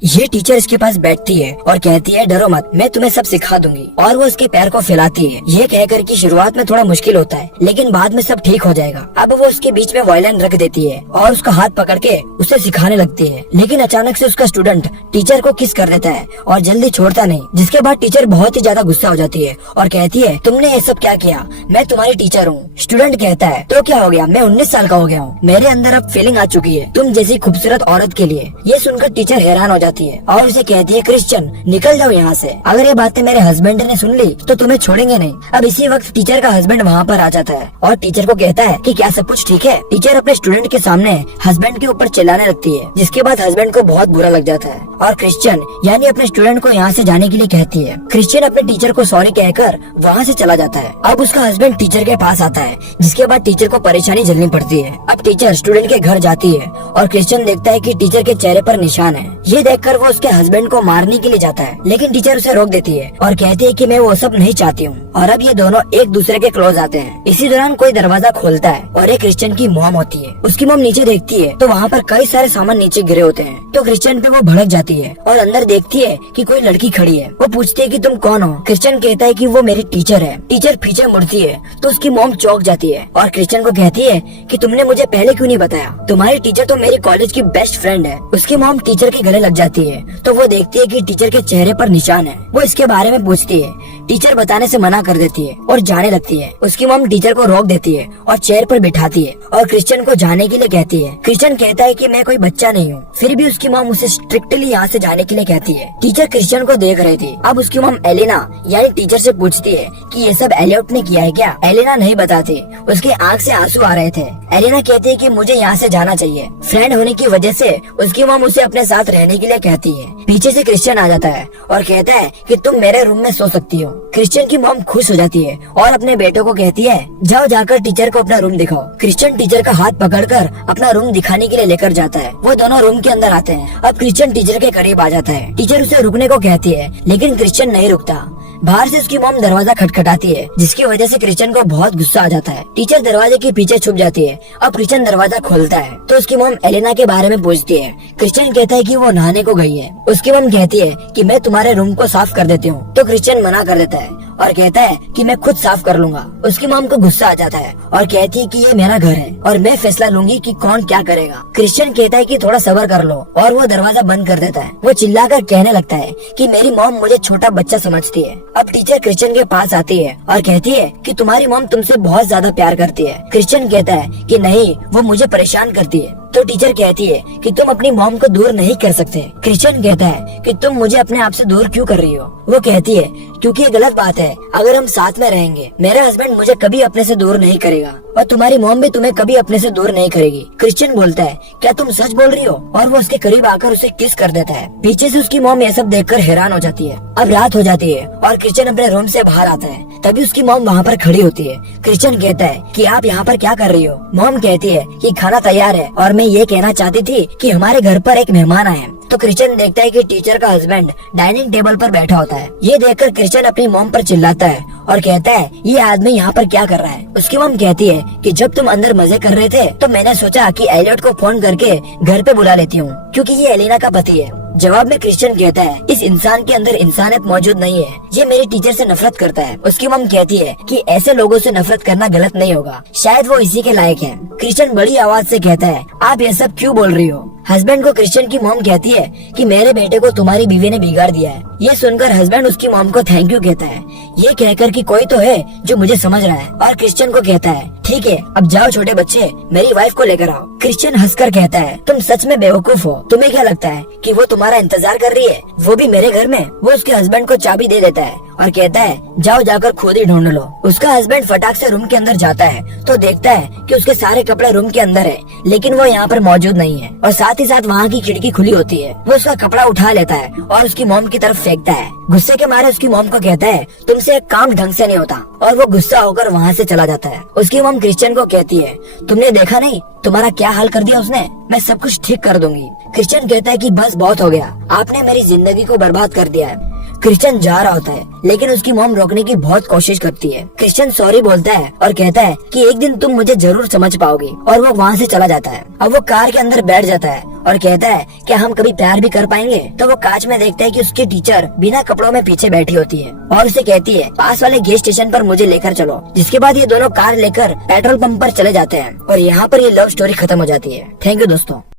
ये टीचर इसके पास बैठती है और कहती है डरो मत, मैं तुम्हें सब सिखा दूंगी। और वो उसके पैर को फैलाती है। ये कहकर कि शुरुआत में थोड़ा मुश्किल होता है लेकिन बाद में सब ठीक हो जाएगा। अब वो उसके बीच में वायलिन रख देती है और उसका हाथ पकड़ के उसे सिखाने लगती है। लेकिन अचानक से उसका स्टूडेंट टीचर को किस कर देता है और जल्दी छोड़ता नहीं, जिसके बाद टीचर बहुत ही ज्यादा गुस्सा हो जाती है और कहती है तुमने ये सब क्या किया, मैं तुम्हारी टीचर हूँ। स्टूडेंट कहता है तो क्या हो गया, मैं 19 साल का हो गया हूँ, मेरे अंदर अब फीलिंग आ चुकी है तुम जैसी खूबसूरत औरत के लिए। ये सुनकर टीचर हैरान हो जाती है और उसे कहती है क्रिश्चियन निकल जाओ यहाँ से, अगर ये बातें मेरे हस्बैंड ने सुन ली तो तुम्हें छोड़ेंगे नहीं। अब इसी वक्त टीचर का हस्बैंड वहाँ पर आ जाता है और टीचर को कहता है कि क्या सब कुछ ठीक है। टीचर अपने स्टूडेंट के सामने हस्बैंड के ऊपर चिल्लाने लगती है, जिसके बाद हस्बैंड को बहुत बुरा लग जाता है और क्रिश्चियन यानी अपने स्टूडेंट को यहाँ से जाने के लिए कहती है। क्रिश्चियन अपने टीचर को सॉरी कहकर वहाँ से चला जाता है। अब उसका हस्बैंड टीचर के पास आता है, जिसके बाद टीचर को परेशानी झेलनी पड़ती है। अब टीचर स्टूडेंट के घर जाती है और क्रिश्चियन देखता है कि टीचर के चेहरे पर निशान है। ये देखकर वो उसके हस्बैंड को मारने के लिए जाता है, लेकिन टीचर उसे रोक देती है और कहती है कि मैं वो सब नहीं चाहती हूँ। और अब ये दोनों एक दूसरे के क्लोज आते हैं। इसी दौरान कोई दरवाजा खोलता है और एक क्रिश्चियन की मॉम होती है। उसकी मॉम नीचे देखती है तो वहाँ पर कई सारे सामान नीचे गिरे होते हैं। तो क्रिश्चियन पे वो भड़क जाती है और अंदर देखती है कि कोई लड़की खड़ी है। वो पूछती है कि तुम कौन हो। क्रिश्चियन कहता है कि वो मेरी टीचर है। टीचर पीछे मुड़ती है तो उसकी मॉम चौंक जाती है और क्रिश्चियन को कहती है कि तुमने मुझे पहले क्यों नहीं बताया, तुम्हारी टीचर तो मेरी कॉलेज की बेस्ट फ्रेंड है। उसकी मॉम टीचर के गले लग जाती है तो वो देखती है कि टीचर के चेहरे पर निशान है। वो इसके बारे में पूछती है, टीचर बताने से मना कर देती है और जाने लगती है। उसकी मॉम टीचर को रोक देती है और चेयर पर बिठाती है और क्रिश्चियन को जाने के लिए कहती है। क्रिश्चियन कहता है कि मैं कोई बच्चा नहीं हूँ, फिर भी उसकी मॉम उसे स्ट्रिक्टली यहाँ से जाने के लिए कहती है। टीचर क्रिश्चियन को देख रही थी। अब उसकी मॉम एलिना यानी टीचर से पूछती है कि ये सब एलियट ने किया है क्या। एलिना नहीं बताती, उसकी आँख से आंसू आ रहे थे। एलिना कहती है कि मुझे यहाँ से जाना चाहिए। फ्रेंड होने की वजह से उसकी मॉम उसे अपने साथ रहने के लिए कहती है। पीछे से क्रिश्चियन आ जाता है और कहता है कि तुम मेरे रूम में सो सकती हो। क्रिश्चियन की मॉम खुश हो जाती है और अपने बेटों को कहती है जाओ जाकर टीचर को अपना रूम दिखाओ। क्रिश्चियन टीचर का हाथ पकड़कर अपना रूम दिखाने के लिए लेकर जाता है। वो दोनों रूम के अंदर आते हैं। अब क्रिश्चियन टीचर के करीब आ जाता है। टीचर उसे रुकने को कहती है लेकिन क्रिश्चियन नहीं रुकता। बाहर से उसकी मॉम दरवाजा खटखटाती है, जिसकी वजह से क्रिश्चियन को बहुत गुस्सा आ जाता है। टीचर दरवाजे के पीछे छुप जाती है। अब क्रिश्चियन दरवाजा खोलता है तो उसकी मॉम एलेना के बारे में पूछती है। क्रिश्चियन कहता है कि वो नहाने को गई है। उसकी मॉम कहती है कि मैं तुम्हारे रूम को साफ कर देती हूँ, तो क्रिश्चियन मना कर देता है और कहता है कि मैं खुद साफ कर लूंगा। उसकी मॉम को गुस्सा आ जाता है और कहती है कि ये मेरा घर है और मैं फैसला लूंगी कि कौन क्या करेगा। क्रिश्चियन कहता है कि थोड़ा सब्र कर लो और वो दरवाजा बंद कर देता है। वो चिल्लाकर कहने लगता है कि मेरी मॉम मुझे छोटा बच्चा समझती है। अब टीचर क्रिश्चियन के पास आती है और कहती है कि तुम्हारी मॉम तुमसे बहुत ज्यादा प्यार करती है। क्रिश्चियन कहता है कि नहीं, वो मुझे परेशान करती है। तो टीचर कहती है कि तुम अपनी मॉम को दूर नहीं कर सकते। क्रिश्चियन कहता है कि तुम मुझे अपने आप से दूर क्यों कर रही हो। वो कहती है क्योंकि ये गलत बात है, अगर हम साथ में रहेंगे मेरा हस्बैंड मुझे कभी अपने से दूर नहीं करेगा और तुम्हारी मॉम भी तुम्हें कभी अपने से दूर नहीं करेगी। क्रिश्चियन बोलता है क्या तुम सच बोल रही हो, और वो उसके करीब आकर उसे किस कर देता है। पीछे से उसकी मॉम ये सब देखकर हैरान हो जाती है। अब रात हो जाती है और क्रिश्चियन अपने रूम से बाहर आता है। तभी उसकी मॉम वहाँ पर खड़ी होती है। क्रिश्चियन कहता है कि आप यहाँ पर क्या कर रही हो। मॉम कहती है कि खाना तैयार है और मैं ये कहना चाहती थी कि हमारे घर पर एक मेहमान आए हैं। तो क्रिश्चियन देखता है कि टीचर का हस्बैंड डाइनिंग टेबल पर बैठा होता है। ये देखकर क्रिश्चियन अपनी मॉम पर चिल्लाता है और कहता है ये आदमी यहाँ पर क्या कर रहा है। उसकी मॉम कहती है कि जब तुम अंदर मजे कर रहे थे तो मैंने सोचा कि एलियट को फोन करके घर पे बुला लेती हूँ, क्योंकि ये एलिना का पति है। जवाब में क्रिश्चियन कहता है इस इंसान के अंदर इंसानियत मौजूद नहीं है, ये मेरी टीचर से नफरत करता है। उसकी मॉम कहती है कि ऐसे लोगों से नफरत करना गलत नहीं होगा, शायद वो इसी के लायक है। क्रिश्चियन बड़ी आवाज से कहता है आप ये सब क्यों बोल रही हो। हस्बैंड को क्रिश्चियन की मॉम कहती है कि मेरे बेटे को तुम्हारी बीवी ने बिगाड़ दिया है। ये सुनकर हस्बैंड उसकी मॉम को थैंक यू कहता है, ये कहकर कि कोई तो है जो मुझे समझ रहा है। और क्रिश्चियन को कहता है ठीक है अब जाओ छोटे बच्चे, मेरी वाइफ को लेकर आओ। क्रिश्चियन हंसकर कहता है तुम सच में बेवकूफ हो, तुम्हें क्या लगता है कि वो तुम्हारा इंतजार कर रही है, वो भी मेरे घर में। वो उसके हस्बैंड को चाबी दे देता है और कहता है जाओ जाकर खुद ही ढूंढ लो। उसका हस्बैंड फटाक से रूम के अंदर जाता है तो देखता है कि उसके सारे कपड़े रूम के अंदर है, लेकिन वो यहाँ पर मौजूद नहीं है और साथ ही साथ वहाँ की खिड़की खुली होती है। वो उसका कपड़ा उठा लेता है और उसकी मॉम की तरफ फेंकता है। गुस्से के मारे उसकी मॉम को कहता है तुमसे एक काम ढंग से नहीं होता, और वो गुस्सा होकर वहाँ से चला जाता है। उसकी मॉम क्रिश्चियन को कहती है तुमने देखा नहीं तुम्हारा क्या हाल कर दिया उसने, मैं सब कुछ ठीक कर दूंगी। क्रिश्चियन कहता है कि बस बहुत हो गया, आपने मेरी जिंदगी को बर्बाद कर दिया है। क्रिश्चियन जा रहा होता है, लेकिन उसकी मॉम रोकने की बहुत कोशिश करती है। क्रिश्चियन सॉरी बोलता है और कहता है कि एक दिन तुम मुझे जरूर समझ पाओगी, और वो वहाँ से चला जाता है। अब वो कार के अंदर बैठ जाता है और कहता है कि हम कभी प्यार भी कर पाएंगे। तो वो कांच में देखता है कि उसकी टीचर बिना कपड़ों में पीछे बैठी होती है और उसे कहती है पास वाले गैस स्टेशन पर मुझे लेकर चलो। जिसके बाद ये दोनों कार लेकर पेट्रोल पंप पर चले जाते हैं और यहाँ पर ये लव स्टोरी खत्म हो जाती है। थैंक यू दोस्तों।